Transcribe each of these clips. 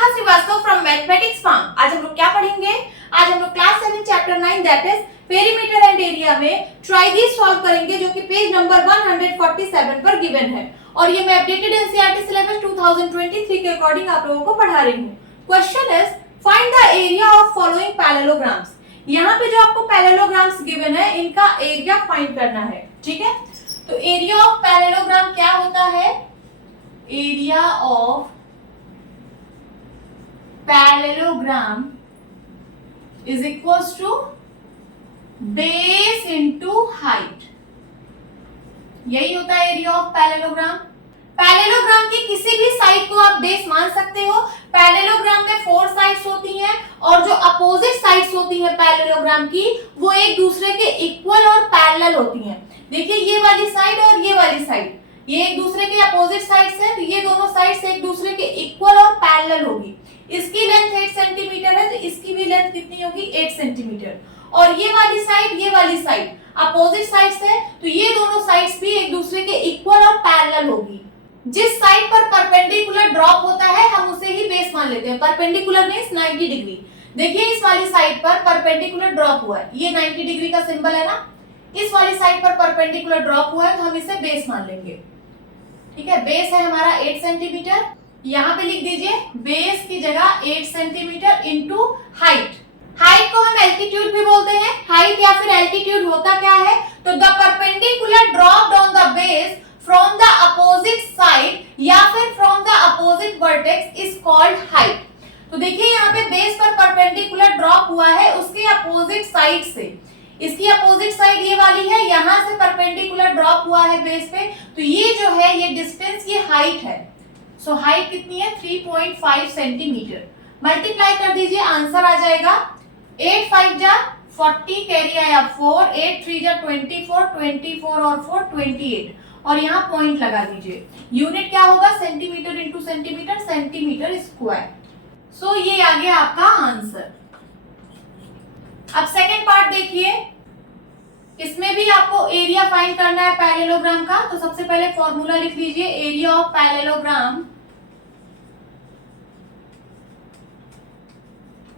Neha Srivastava from mathematics farm. आज हम लोग क्या पढ़ेंगे? आज हम लोग class 7 chapter 9 that is perimeter and area में ट्राइगीज सॉल्व करेंगे, जो कि पेज नंबर 147 पर गिवन है। और ये मैं अपडेटेड एनसीईआरटी सिलेबस 2023 के अकॉर्डिंग आप लोगों को पढ़ा रही हूँ। Question is find the area of following parallelograms. यहाँ पे जो आपको पैरेललोग्राम्स गिवन है, इनका एरिया फाइंड करना है। ठीक है, तो एरिया ऑफ पैरेललोग्राम क्या होता है? Area of parallelogram is equals to base into height। यही होता है एरिया ऑफ पैरेललोग्राम। पैरेललोग्राम की किसी भी साइड को आप बेस मान सकते हो। पैरेललोग्राम में 4 साइड्स होती हैं और जो अपोजिट साइड्स होती हैं पैरेललोग्राम की, वो एक दूसरे के इक्वल और पैरेलल होती हैं। देखिए, ये वाली साइड और ये वाली साइड, ये एक दूसरे के अपोजिट साइड्स हैं, तो ये दोनों साइड्स एक दूसरे के इक्वल और पैरेलल होगी। इसकी लेंथ 8 सेंटीमीटर है, तो इसकी भी लेंथ कितनी होगी? 8 सेंटीमीटर। और ये वाली साइड अपोजिट साइड्स है, तो ये दोनों साइड्स भी एक दूसरे के इक्वल और पैरेलल होगी। जिस साइड पर परपेंडिकुलर ड्रॉप होता है, हम उसे ही बेस मान लेते हैं। Perpendicular means 90 degree. देखिए, इस वाली साइड पर परपेंडिकुलर ड्रॉप हुआ है, ये 90 डिग्री का सिंबल है ना। इस वाली साइड पर परपेंडिकुलर ड्रॉप हुआ है, तो हम इसे बेस मान लेंगे। ठीक है, बेस है हमारा 8 सेंटीमीटर। यहाँ पे लिख दीजिए बेस की जगह 8 सेंटीमीटर इंटू हाइट। हाइट को हम एल्टीट्यूड भी बोलते हैं। हाइट या फिर एल्टीट्यूड होता क्या है? तो the perpendicular dropped on the base from the opposite side या फिर from the opposite vertex is called height. तो देखिए, यहाँ पे बेस पर परपेंडिकुलर ड्रॉप हुआ है उसके अपोजिट साइड से। इसकी अपोजिट साइड ये वाली है, यहां से परपेंडिकुलर ड्रॉप हुआ है बेस पे, तो ये जो है ये डिस्टेंस, ये हाइट है। सो हाइट कितनी है? 3.5 सेंटीमीटर। मल्टीप्लाई कर दीजिए, आंसर आ जाएगा 8 5 जा 40, कैरी आया 4, 8 3 जा 24, 24 और 4 28, और यहाँ पॉइंट लगा दीजिए। यूनिट क्या होगा? Centimetre into centimetre, centimetre square. So ये आ गया आपका आंसर। अब सेकेंड पार्ट देखिए, इसमें भी आपको एरिया फाइंड करना है पैरेललोग्राम का। तो सबसे पहले फॉर्मूला लिख लीजिए, area of parallelogram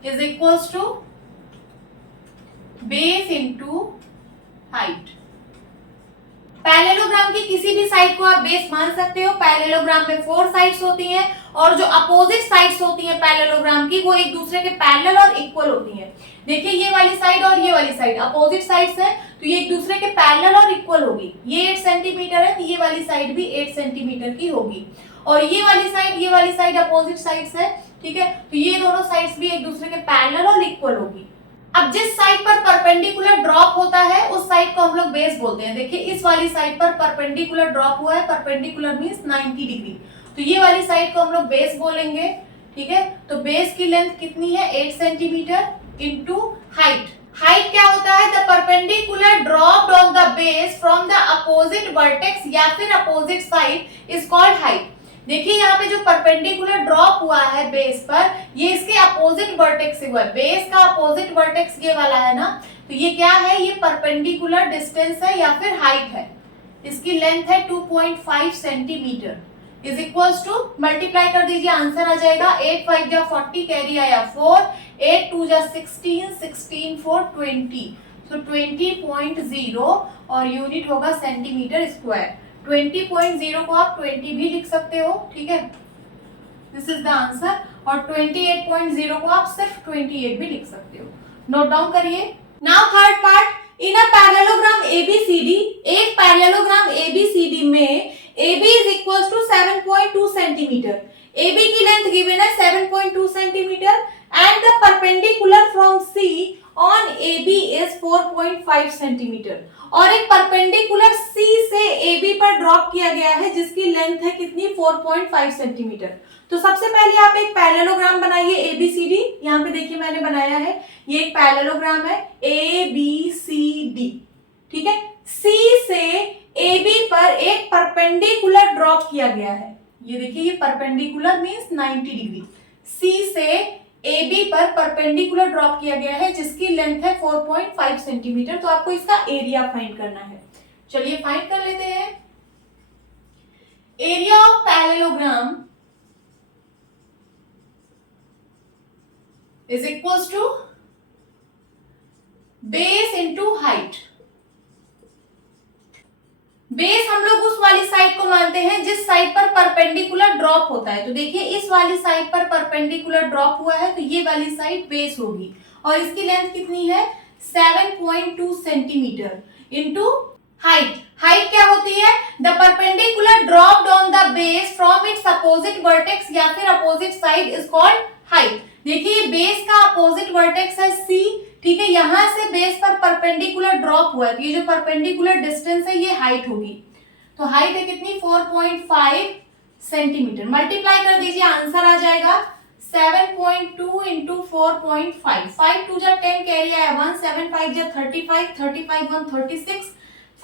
is equals to base into height. Parallelogram की किसी भी साइड को आप बेस मान सकते हो। पैरेललोग्राम में 4 साइड्स होती हैं और जो अपोजिट साइड्स होती हैं पैरेललोग्राम की, वो एक दूसरे के पैरेलल और इक्वल होती हैं। देखिए, ये वाली साइड और ये वाली साइड अपोजिट साइड्स हैं, तो ये एक दूसरे के पैरेलल और इक्वल होगी। ये 8 सेंटीमीटर है, तो ये वाली साइड भी 8 सेंटीमीटर की होगी। और ये वाली साइड अपोजिट साइड्स है। ठीक है, तो ये दोनों साइड्स भी एक दूसरे के पैरेलल और इक्वल होगी। अब जिस साइड पर परपेंडिकुलर ड्रॉप होता है उस साइड को हम लोग बेस बोलते हैं। देखिए, इस वाली साइड पर परपेंडिकुलर ड्रॉप हुआ है, परपेंडिकुलर मींस 90 डिग्री, तो ये वाली साइड को हम लोग बेस बोलेंगे। ठीक है, तो बेस की लेंथ कितनी है? 8 सेंटीमीटर इंटू हाइट। हाइट क्या होता है? The perpendicular dropped on the base from the opposite vertex या फिर opposite side is called height. देखिए, यहाँ पे जो परपेंडिकुलर ड्रॉप हुआ है बेस पर, ये इसके अपोजिट वर्टेक्स से हुआ है। बेस का अपोजिट वर्टेक्स ये वाला है ना, तो ये क्या है? ये परपेंडिकुलर डिस्टेंस है या फिर हाइट है। इसकी लेंथ है 2.5 centimetre is equals to, multiply कर दीजिए, आंसर आ जाएगा 8 5 जा 40, कैरी आया 4, 8 2 जा 16, 16 4 20, सो 20.0 और यूनिट होगा सेंटीमीटर स्क्वायर। 20.0 को आप 20 भी लिख सकते हो। ठीक है, दिस इज द आंसर। और 28.0 को आप सिर्फ 28 भी लिख सकते हो। नोट डाउन करिए। Now third part, in a parallelogram ABCD, एक पैरेललोग्राम एबीसीडी में AB is equals to 7.2 centimetre. AB की लेंथ गिवन है 7.2 centimetre and the perpendicular from C on AB is 4.5 centimetre. और एक परपेंडिकुलर C से AB पर drop किया गया है जिसकी लेंथ है कितनी? 4.5 सेंटीमीटर। तो सबसे पहले आप एक पैरेललोग्राम बनाइए ABCD। यहाँ पे देखिए मैंने बनाया है, ये एक पैरेललोग्राम है ABCD। ठीक है, C से AB पर एक परपेंडिकुलर ड्रॉप किया गया है। ये देखिए, ये परपेंडिकुलर मींस 90 डिग्री। C से AB पर परपेंडिकुलर ड्रॉप किया गया है जिसकी लेंथ है 4.5 सेंटीमीटर। तो आपको इसका एरिया फाइंड करना है। चलिए फाइंड कर लेते हैं। Area of parallelogram is equals to base into height. Base हम लोग उस वाली साइड को मानते हैं जिस साइड पर परपेंडिकुलर ड्रॉप होता है। तो देखिए इस वाली साइड पर परपेंडिकुलर ड्रॉप हुआ है, तो ये वाली साइड बेस होगी और इसकी लेंथ कितनी है 7.2 सेंटीमीटर इंटू हाइट। हाइट क्या होती है, the perpendicular dropped on the base from its opposite vertex या फिर opposite side is called height. देखिए बेस का अपोजिट वर्टेक्स है सी, ठीक है, यहां से बेस पर परपेंडिकुलर ड्रॉप हुआ है, तो ये जो परपेंडिकुलर डिस्टेंस है ये हाइट होगी। तो हाइट है कितनी 4.5 सेंटीमीटर। मल्टीप्लाई कर दीजिए, आंसर आ जाएगा 7.2 इंटू 4.5। 5 टू जा 10 कैरी आया 1, 7 5 जा 35, 35 1 36,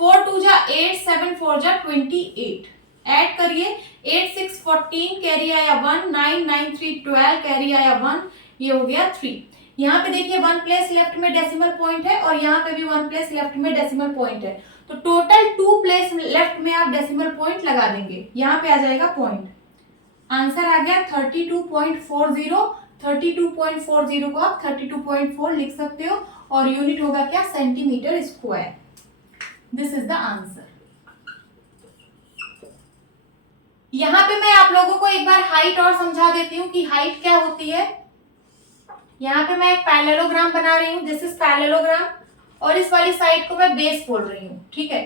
4 टू जा 8, 7 4 जा 28। ऐड करिए 8 6 14 कैरी आया 1, 9 9 3 12 कैरी आया 1, ये हो गया 3। यहाँ पे देखिए 1 प्लेस लेफ्ट में डेसिमल पॉइंट है और यहाँ पे भी 1 प्लेस लेफ्ट में डेसिमल पॉइंट है, तो टोटल 2 प्लेस लेफ्ट में आप डेसिमल पॉइंट लगा देंगे, यहाँ पे आ जाएगा पॉइंट। आंसर आ गया 32.40। 32.40 को आप 32.4 लिख सकते हो और यूनिट होगा क्या centimetre square. This is the answer. यहां पे मैं आप लोगों को एक बार हाइट और समझा देती हूँ कि हाइट क्या होती है। यहाँ पे मैं एक पैरेललोग्राम बना रही हूँ, दिस इज पैरेललोग्राम, और इस वाली साइड को मैं बेस बोल रही हूँ, ठीक है।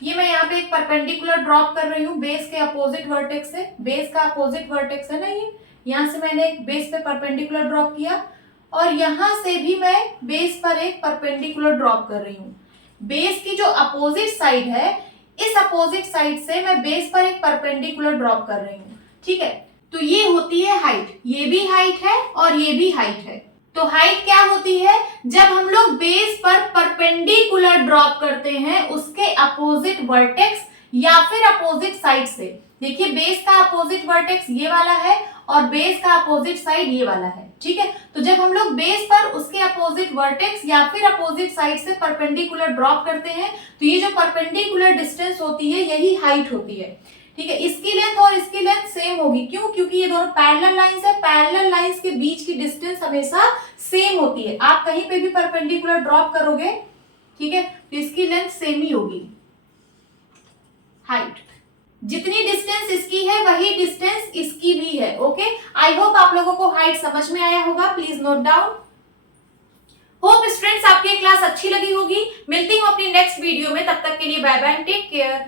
ये मैं यहाँ पे एक परपेंडिकुलर ड्रॉप कर रही हूँ बेस के अपोजिट वर्टेक्स से। बेस का अपोजिट वर्टेक्स है ना ये, यहाँ से मैंने एक बेस पे परपेंडिकुलर ड्रॉप किया और यहाँ से भी मैं बेस पर एक परपेंडिकुलर ड्रॉप कर रही हूँ। बेस की जो अपोजिट साइड है, इस अपोजिट साइड से मैं बेस पर एक परपेंडिकुलर ड्रॉप कर रही हूँ, ठीक है। तो ये होती है हाइट, ये भी हाइट है और ये भी हाइट है। तो हाइट क्या होती है, जब हम लोग बेस पर परपेंडिकुलर ड्रॉप करते हैं उसके अपोजिट वर्टेक्स या फिर अपोजिट साइड से। देखिए बेस का अपोजिट वर्टेक्स ये वाला है और बेस का अपोजिट साइड ये वाला है, ठीक है। तो जब हम लोग बेस पर उसके अपोजिट वर्टेक्स या फिर अपोजिट साइड से परपेंडिकुलर ड्रॉप करते हैं तो ये जो परपेंडिकुलर डिस्टेंस होती है यही हाइट होती है, ठीक है। इसकी लेंथ और इसकी लेंथ सेम होगी, क्यों, क्योंकि ये दोनों पैरेलल लाइंस है। पैरेलल लाइंस के बीच की डिस्टेंस हमेशा सेम होती है। आप कहीं पे भी परपेंडिकुलर ड्रॉप करोगे, ठीक है, तो इसकी लेंथ सेम ही होगी। हाइट जितनी डिस्टेंस इसकी है वही डिस्टेंस इसकी भी है, ओके। आई होप आप लोगों को हाइट समझ में आया होगा, please note down. Hope students आपकी क्लास अच्छी लगी होगी। मिलती हूँ अपनी नेक्स्ट वीडियो में, तब तक के लिए बाय बाय, टेक केयर।